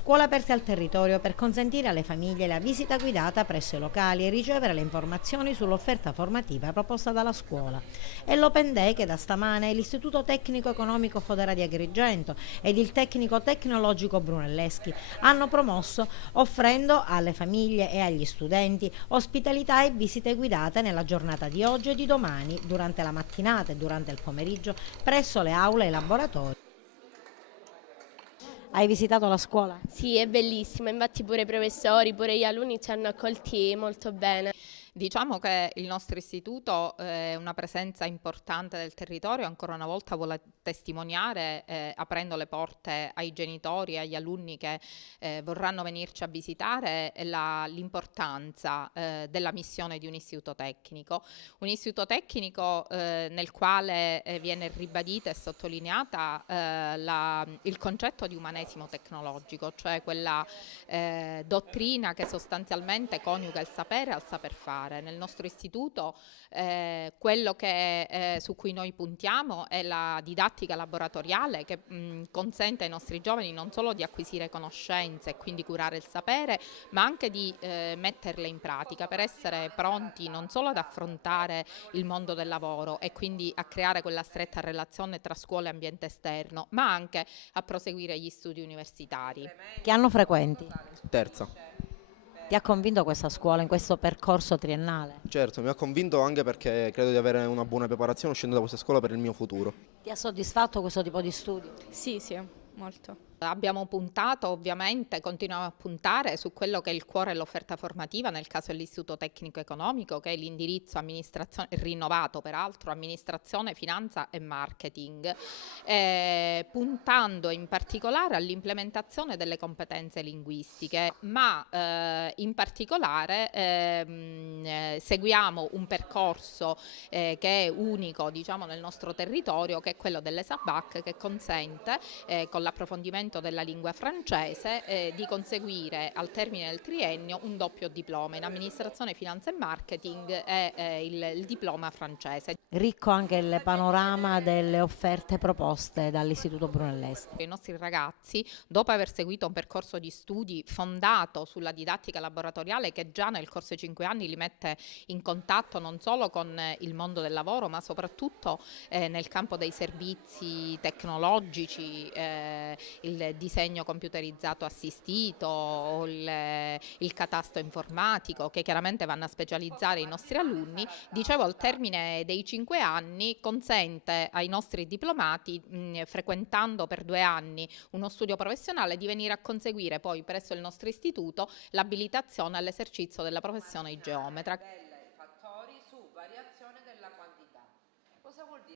Scuole aperte al territorio per consentire alle famiglie la visita guidata presso i locali e ricevere le informazioni sull'offerta formativa proposta dalla scuola. È l'Open Day che da stamane l'Istituto Tecnico Economico Fodera di Agrigento ed il Tecnico Tecnologico Brunelleschi hanno promosso, offrendo alle famiglie e agli studenti ospitalità e visite guidate nella giornata di oggi e di domani, durante la mattinata e durante il pomeriggio, presso le aule e i laboratori. Hai visitato la scuola? Sì, è bellissima, infatti pure i professori, pure gli alunni ci hanno accolti molto bene. Diciamo che il nostro istituto è una presenza importante del territorio, ancora una volta vuole testimoniare aprendo le porte ai genitori e agli alunni che vorranno venirci a visitare l'importanza della missione di un istituto tecnico. Un istituto tecnico nel quale viene ribadita e sottolineata il concetto di umanesimo tecnologico, cioè quella dottrina che sostanzialmente coniuga il sapere al saper fare. Nel nostro istituto quello su cui noi puntiamo è la didattica laboratoriale che consente ai nostri giovani non solo di acquisire conoscenze e quindi curare il sapere, ma anche di metterle in pratica per essere pronti non solo ad affrontare il mondo del lavoro e quindi a creare quella stretta relazione tra scuola e ambiente esterno, ma anche a proseguire gli studi universitari. Che anno frequenti? Terza. Ti ha convinto questa scuola in questo percorso triennale? Certo, mi ha convinto anche perché credo di avere una buona preparazione uscendo da questa scuola per il mio futuro. Ti ha soddisfatto questo tipo di studio? Sì, molto. Abbiamo puntato, ovviamente, continuiamo a puntare su quello che è il cuore dell'offerta formativa, nel caso dell'Istituto Tecnico Economico, che è l'indirizzo amministrazione, rinnovato peraltro, amministrazione, finanza e marketing, puntando in particolare all'implementazione delle competenze linguistiche, ma in particolare seguiamo un percorso che è unico, diciamo, nel nostro territorio, che è quello dell'ESABAC, che consente con l'approfondimento della lingua francese di conseguire al termine del triennio un doppio diploma in amministrazione, finanza e marketing e il diploma francese. Ricco anche il panorama delle offerte proposte dall'Istituto Brunelleschi. I nostri ragazzi, dopo aver seguito un percorso di studi fondato sulla didattica laboratoriale che già nel corso dei 5 anni li mette in contatto non solo con il mondo del lavoro, ma soprattutto nel campo dei servizi tecnologici, il disegno computerizzato assistito, il catasto informatico, che chiaramente vanno a specializzare i nostri alunni, dicevo al termine dei 5 anni consente ai nostri diplomati, frequentando per 2 anni uno studio professionale, di venire a conseguire poi presso il nostro istituto l'abilitazione all'esercizio della professione di geometra.